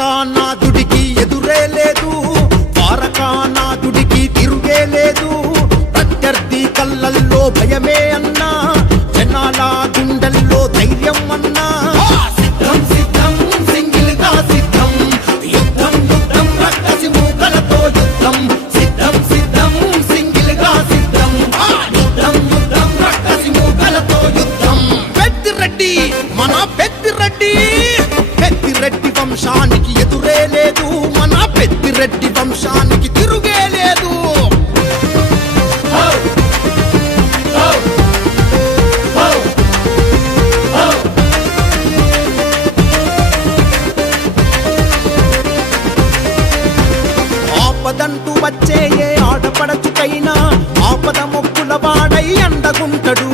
ద్వారకానాథుడికి ఎదురే లేదు, ద్వారకానాథుడికి తిరుగే లేదు. ప్రత్యర్థి కళ్ళల్లో భయమే అన్నా, జనాల గుండెల్లో ధైర్యం అన్నా. సిద్ధం సిద్ధం సింగిల్ గా సిద్ధం, యుద్ధం యుద్ధం రక్కసి మూకలతో యుద్ధం. సిద్ధం సిద్ధం సింగిల్ గా సిద్ధం, యుద్ధం యుద్ధం రక్కసి మూకలతో యుద్ధం. పెద్దిరెడ్డి మన పెద్దిరెడ్డి, పెద్దిరెడ్డి వంశానికి ఎదురే లేదు, మన పెద్దిరెడ్డి వంశానికి తిరుగే లేదు. ఆపదంటూ వచ్చే ఏ ఆడపడచుకైనా ఆపద మొక్కుల వాడై అండగుంటడు.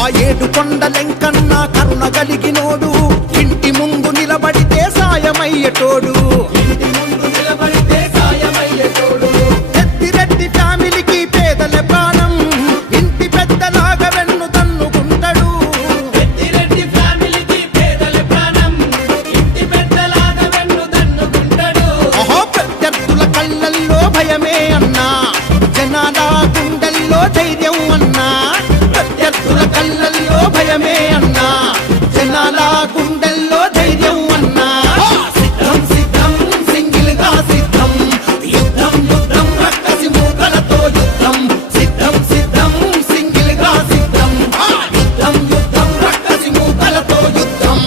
ఆ ఏడు కొండలెంకన్నా కరుణ కలిగినోడు, ఇంటి ముందు నిలబడితే సాయమయ్యేటోడు. పెద్దిరెడ్డి ఫ్యామిలీకి పేదల ప్రాణం, ఇంటి పెద్దలాగా వెన్ను తన్నుకుంటాడు. అహో ప్రత్యర్థుల కళ్ళల్లో భయమే అన్నా, జనాల గుండెల్లో ధైర్యం అన్నా. ప్రత్యర్థుల కళ్ళల్లో భయమే అన్నా, జనాల గుండెల్లో ధైర్యం అన్నా. సిద్ధం సిద్ధం సింగిల్ గా సిద్ధం, యుద్ధం యుద్ధం రక్కసి మూకలతో యుద్ధం. సిద్ధం సిద్ధం సింగిల్ గా సిద్ధం, యుద్ధం యుద్ధం రక్కసి మూకలతో యుద్ధం.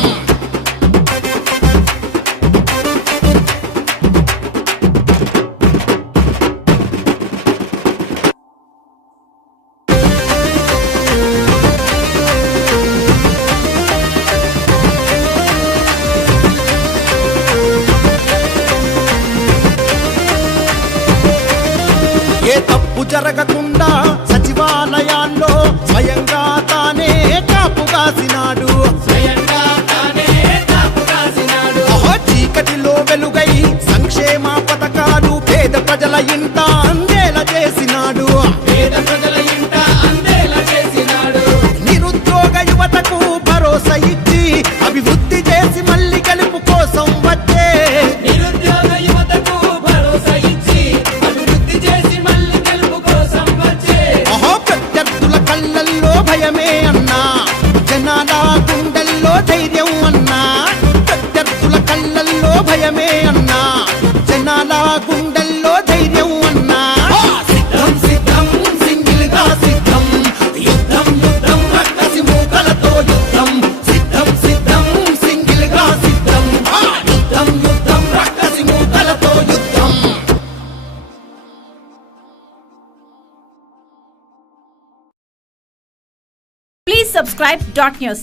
ఏ తప్పు జరగకుండా సచివాలయాల్లో స్వయంగా తానే కాపు కాసినాడు. అహో చీకటిలో వెలుగై సంక్షేమ పథకాలు పేద ప్రజల ఇంట అందేలా చేసినాడు. నిరుద్యోగ యువతకు భరోసా ఇచ్చి అభివృద్ధి చేసి మళ్ళీ గెలుపు కోసం వచ్చే. అహో ప్రత్యర్థుల కళ్ళల్లో భయమే అన్నా, జనాల గుండెల్లో ధైర్యం అన్నా. ప్రత్యర్థుల కళ్ళల్లో భయమే అన్నా, జనాల గుండెల్లో ధైర్యం అన్నా. సిద్ధం సిద్ధం సింగిల్ గా సిద్ధం, యుద్ధం యుద్ధం రక్కసి మూకలతో యుద్ధం. సిద్ధం సిద్ధం సింగిల్ గా సిద్ధం, యుద్ధం యుద్ధం రక్కసి మూకలతో యుద్ధం. Please subscribe Dot News.